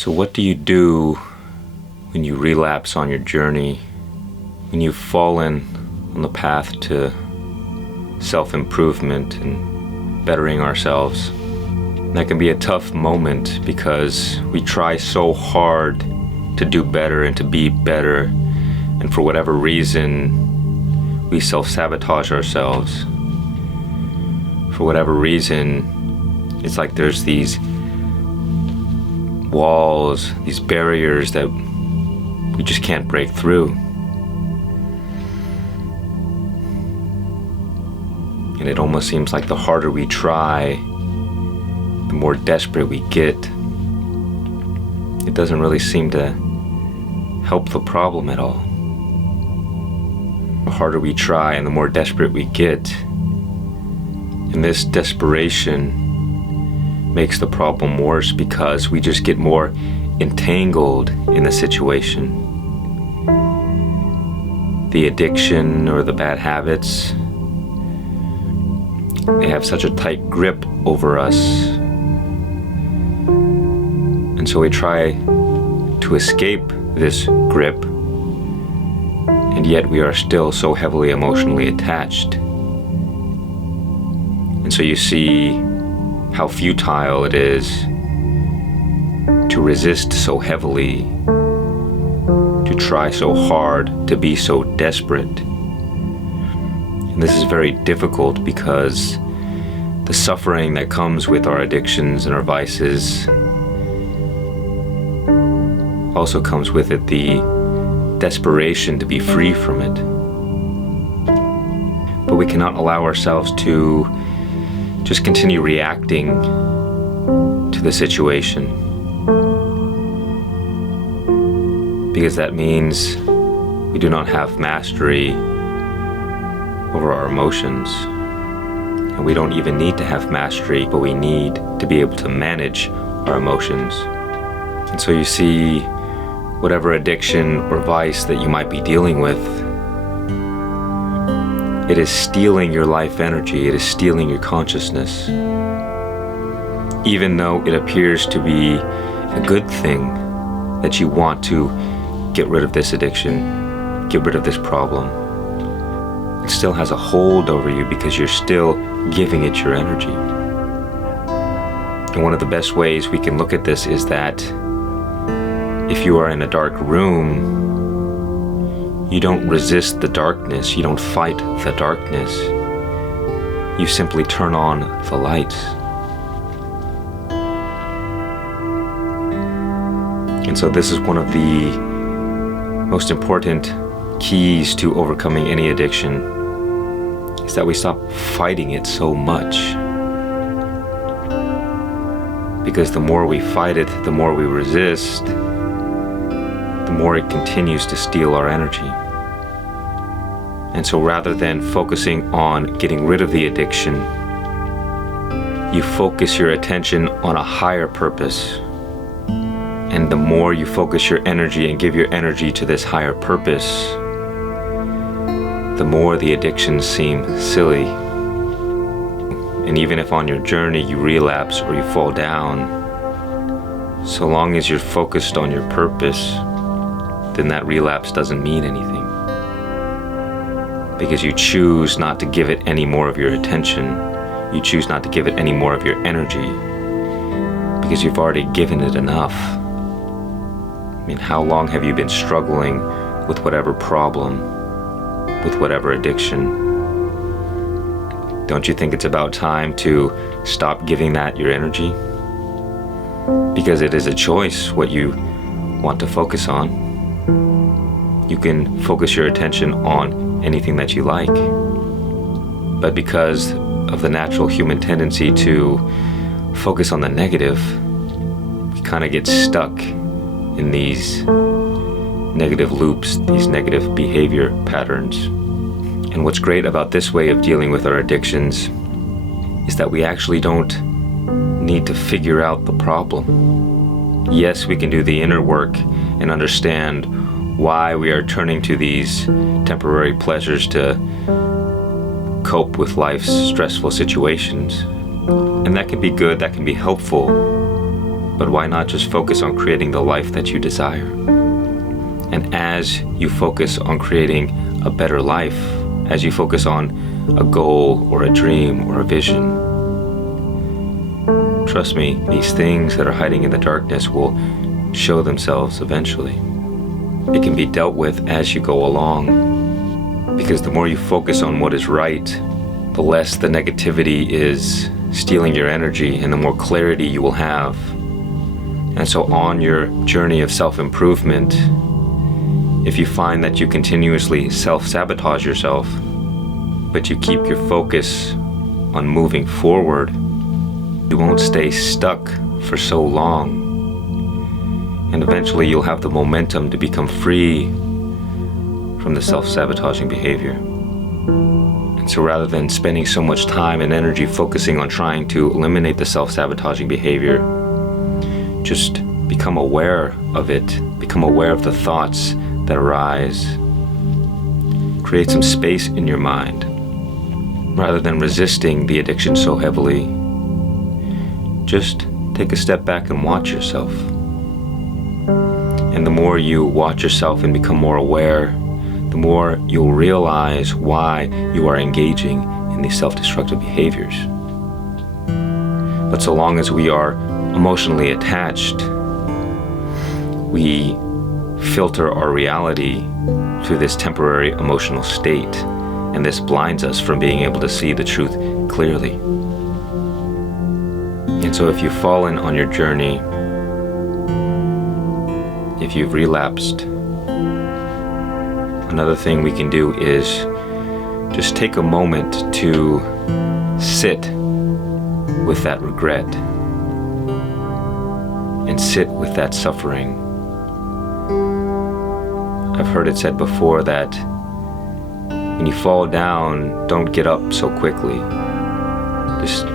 So what do you do when you relapse on your journey, when you've fallen on the path to self-improvement and bettering ourselves? That can be a tough moment because we try so hard to do better and to be better, and for whatever reason, we self-sabotage ourselves. For whatever reason, it's like there's these walls, these barriers that we just can't break through. And it almost seems like the harder we try, the more desperate we get. It doesn't really seem to help the problem at all. The harder we try and the more desperate we get. And this desperation makes the problem worse because we just get more entangled in the situation. The addiction or the bad habits, they have such a tight grip over us. And so we try to escape this grip, and yet we are still so heavily emotionally attached. And so you see how futile it is to resist so heavily, to try so hard, to be so desperate. And this is very difficult because the suffering that comes with our addictions and our vices also comes with it the desperation to be free from it. But we cannot allow ourselves to just continue reacting to the situation, because that means we do not have mastery over our emotions. And we don't even need to have mastery, but we need to be able to manage our emotions. And so you see, whatever addiction or vice that you might be dealing with, it is stealing your life energy, it is stealing your consciousness. Even though it appears to be a good thing that you want to get rid of this addiction, get rid of this problem, it still has a hold over you because you're still giving it your energy. And one of the best ways we can look at this is that if you are in a dark room, you don't resist the darkness, you don't fight the darkness. You simply turn on the lights. And so this is one of the most important keys to overcoming any addiction, is that we stop fighting it so much. Because the more we fight it, the more we resist, the more it continues to steal our energy. And so rather than focusing on getting rid of the addiction, you focus your attention on a higher purpose. And the more you focus your energy and give your energy to this higher purpose, the more the addictions seem silly. And even if on your journey you relapse or you fall down, so long as you're focused on your purpose, then that relapse doesn't mean anything. Because you choose not to give it any more of your attention. You choose not to give it any more of your energy. Because you've already given it enough. I mean, how long have you been struggling with whatever problem, with whatever addiction? Don't you think it's about time to stop giving that your energy? Because it is a choice what you want to focus on. You can focus your attention on anything that you like. But because of the natural human tendency to focus on the negative, we kind of get stuck in these negative loops, these negative behavior patterns. And what's great about this way of dealing with our addictions is that we actually don't need to figure out the problem. Yes, we can do the inner work and understand why we are turning to these temporary pleasures to cope with life's stressful situations. And that can be good, that can be helpful. But why not just focus on creating the life that you desire? And as you focus on creating a better life, as you focus on a goal or a dream or a vision, trust me, these things that are hiding in the darkness will show themselves eventually. It can be dealt with as you go along, because the more you focus on what is right, the less the negativity is stealing your energy and the more clarity you will have. And so on your journey of self-improvement, if you find that you continuously self-sabotage yourself, but you keep your focus on moving forward, you won't stay stuck for so long. And eventually you'll have the momentum to become free from the self-sabotaging behavior. And so rather than spending so much time and energy focusing on trying to eliminate the self-sabotaging behavior, just become aware of it. Become aware of the thoughts that arise. Create some space in your mind. Rather than resisting the addiction so heavily, just take a step back and watch yourself. And the more you watch yourself and become more aware, the more you'll realize why you are engaging in these self-destructive behaviors. But so long as we are emotionally attached, we filter our reality through this temporary emotional state, and this blinds us from being able to see the truth clearly. And so if you've fallen on your journey, if you've relapsed, another thing we can do is just take a moment to sit with that regret and sit with that suffering. I've heard it said before that when you fall down, don't get up so quickly. Just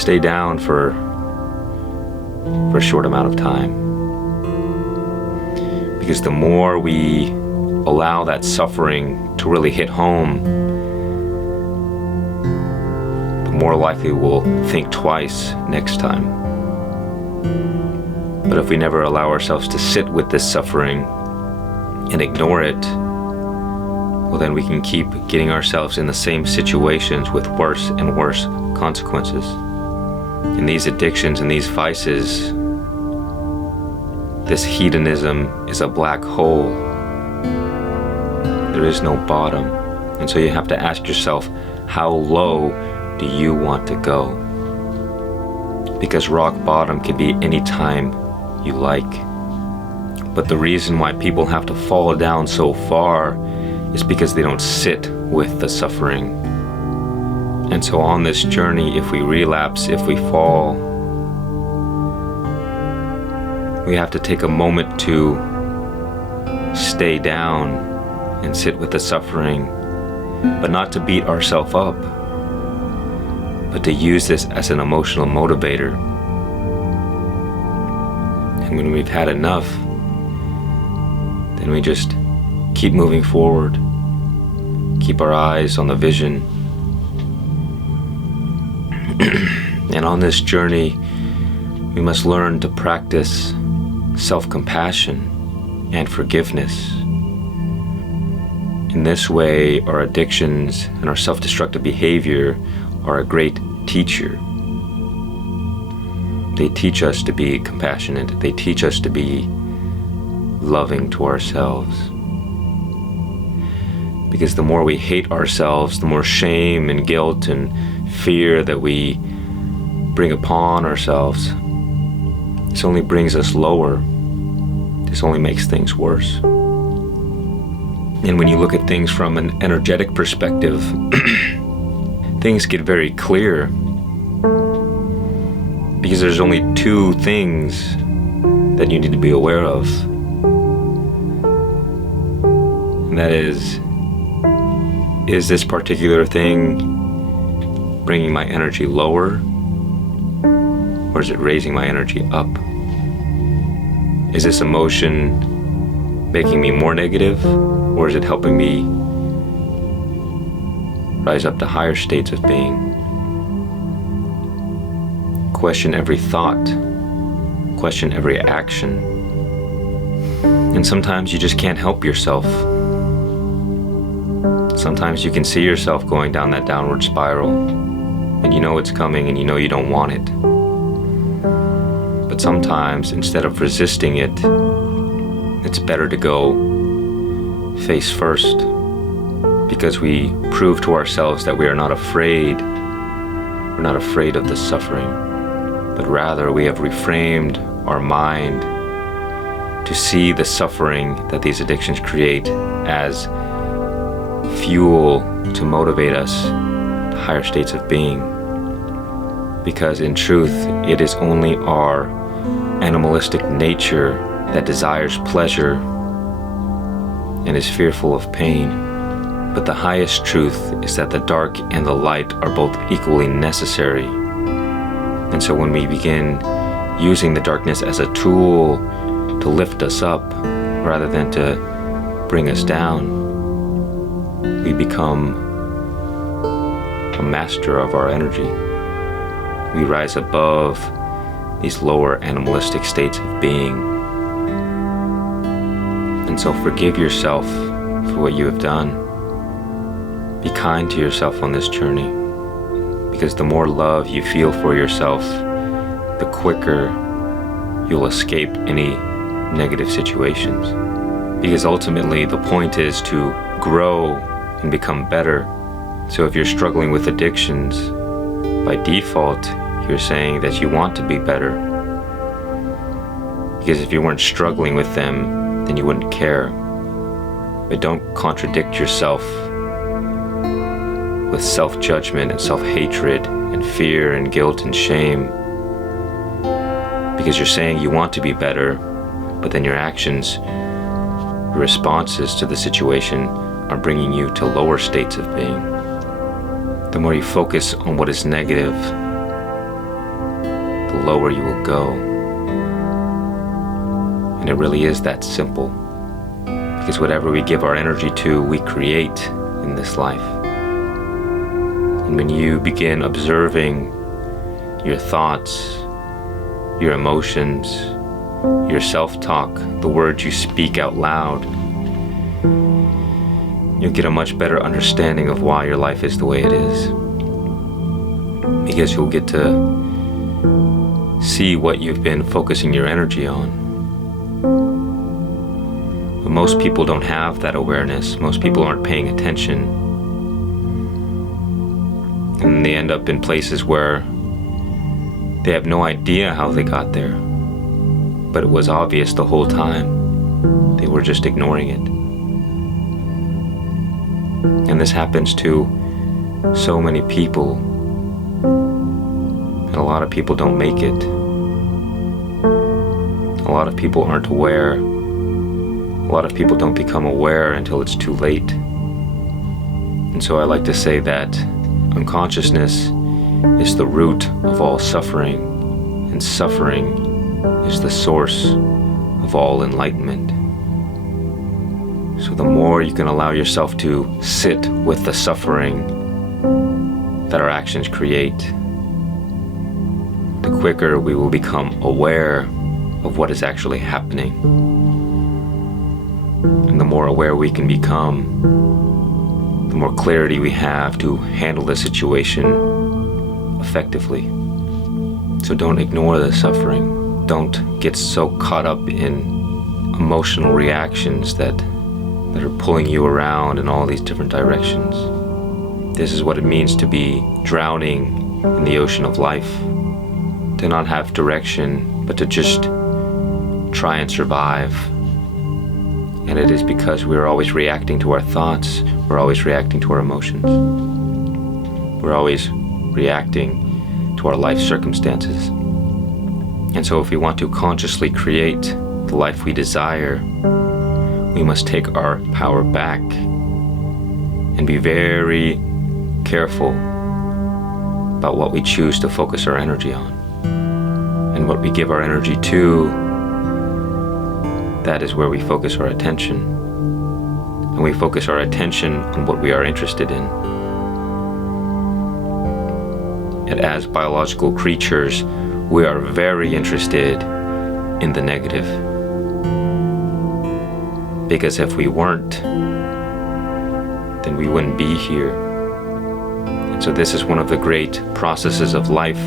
stay down for a short amount of time. Because the more we allow that suffering to really hit home, the more likely we'll think twice next time. But if we never allow ourselves to sit with this suffering and ignore it, well, then we can keep getting ourselves in the same situations with worse and worse consequences. And these addictions and these vices, this hedonism is a black hole. There is no bottom. And so you have to ask yourself, how low do you want to go? Because rock bottom can be any time you like. But the reason why people have to fall down so far is because they don't sit with the suffering. And so on this journey, if we relapse, if we fall, we have to take a moment to stay down and sit with the suffering, but not to beat ourselves up, but to use this as an emotional motivator. And when we've had enough, then we just keep moving forward, keep our eyes on the vision. And on this journey, we must learn to practice self-compassion and forgiveness. In this way, our addictions and our self-destructive behavior are a great teacher. They teach us to be compassionate. They teach us to be loving to ourselves. Because the more we hate ourselves, the more shame and guilt and fear that we bring upon ourselves, this only brings us lower. This only makes things worse. And when you look at things from an energetic perspective, things get very clear. Because there's only two things that you need to be aware of. And that is this particular thing bringing my energy lower, or is it raising my energy up? Is this emotion making me more negative, or is it helping me rise up to higher states of being? Question every thought. question every action. And sometimes you just can't help yourself. Sometimes you can see yourself going down that downward spiral, and you know it's coming and you know you don't want it. But sometimes, instead of resisting it, it's better to go face first, because we prove to ourselves that we are not afraid. We're not afraid of the suffering, but rather we have reframed our mind to see the suffering that these addictions create as fuel to motivate us to higher states of being. Because in truth, it is only our animalistic nature that desires pleasure and is fearful of pain. But the highest truth is that the dark and the light are both equally necessary. And so when we begin using the darkness as a tool to lift us up rather than to bring us down, we become a master of our energy. We rise above these lower animalistic states of being. And so forgive yourself for what you have done. Be kind to yourself on this journey, because the more love you feel for yourself, the quicker you'll escape any negative situations. Because ultimately the point is to grow and become better. So if you're struggling with addictions, by default, you're saying that you want to be better. Because if you weren't struggling with them, then you wouldn't care. But don't contradict yourself with self-judgment and self-hatred and fear and guilt and shame. Because you're saying you want to be better, but then your actions, your responses to the situation are bringing you to lower states of being. The more you focus on what is negative, the lower you will go. And it really is that simple. Because whatever we give our energy to, we create in this life. And when you begin observing your thoughts, your emotions, your self-talk, the words you speak out loud, you'll get a much better understanding of why your life is the way it is. Because you'll get to see what you've been focusing your energy on. But most people don't have that awareness. Most people aren't paying attention. And they end up in places where they have no idea how they got there. But it was obvious the whole time. They were just ignoring it. And this happens to so many people. And a lot of people don't make it. A lot of people aren't aware. A lot of people don't become aware until it's too late. And so I like to say that unconsciousness is the root of all suffering, and suffering is the source of all enlightenment. So the more you can allow yourself to sit with the suffering that our actions create, the quicker we will become aware of what is actually happening. And the more aware we can become, the more clarity we have to handle the situation effectively. So don't ignore the suffering. Don't get so caught up in emotional reactions that are pulling you around in all these different directions. This is what it means to be drowning in the ocean of life. To not have direction, but to just try and survive. And it is because we're always reacting to our thoughts. We're always reacting to our emotions. We're always reacting to our life circumstances. And so if we want to consciously create the life we desire, we must take our power back and be very careful about what we choose to focus our energy on. And what we give our energy to, that is where we focus our attention. And we focus our attention on what we are interested in. And as biological creatures, we are very interested in the negative. Because if we weren't, then we wouldn't be here. And so this is one of the great processes of life,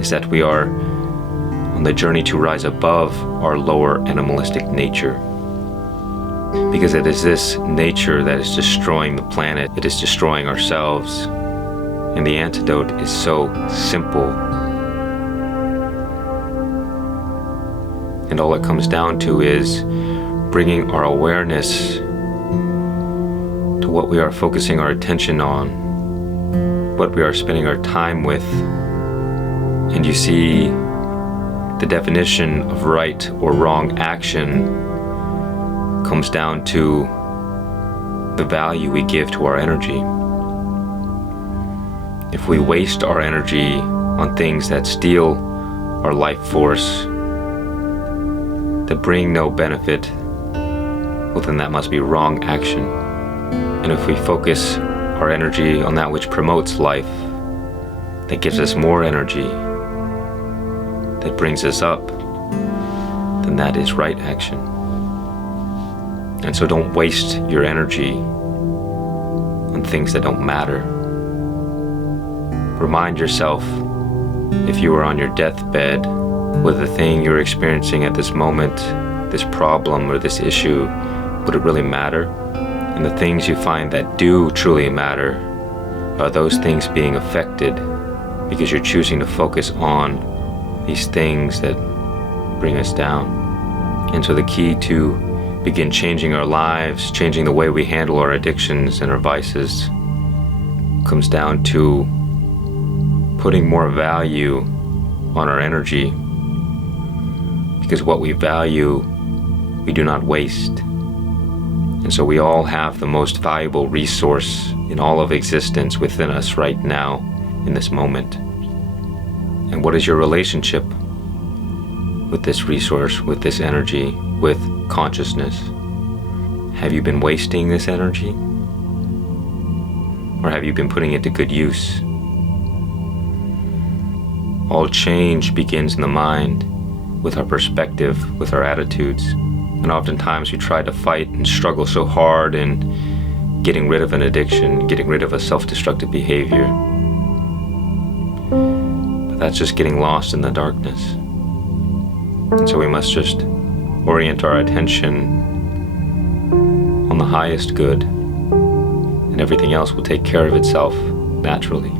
is that we are on the journey to rise above our lower animalistic nature. Because it is this nature that is destroying the planet, it is destroying ourselves. And the antidote is so simple. And all it comes down to is bringing our awareness to what we are focusing our attention on, what we are spending our time with. And you see, the definition of right or wrong action comes down to the value we give to our energy. If we waste our energy on things that steal our life force, that bring no benefit, well, then that must be wrong action. And if we focus our energy on that which promotes life, that gives us more energy, that brings us up, then that is right action. And so don't waste your energy on things that don't matter. Remind yourself, if you are on your deathbed, whether the thing you're experiencing at this moment, this problem or this issue, would it really matter? And the things you find that do truly matter are those things being affected because you're choosing to focus on these things that bring us down. And so the key to begin changing our lives, changing the way we handle our addictions and our vices, comes down to putting more value on our energy. Because what we value, we do not waste. And so we all have the most valuable resource in all of existence within us right now, in this moment. And what is your relationship with this resource, with this energy, with consciousness? Have you been wasting this energy? Or have you been putting it to good use? All change begins in the mind, with our perspective, with our attitudes. And oftentimes we try to fight and struggle so hard in getting rid of an addiction, getting rid of a self-destructive behavior. But that's just getting lost in the darkness. And so we must just orient our attention on the highest good, and everything else will take care of itself naturally.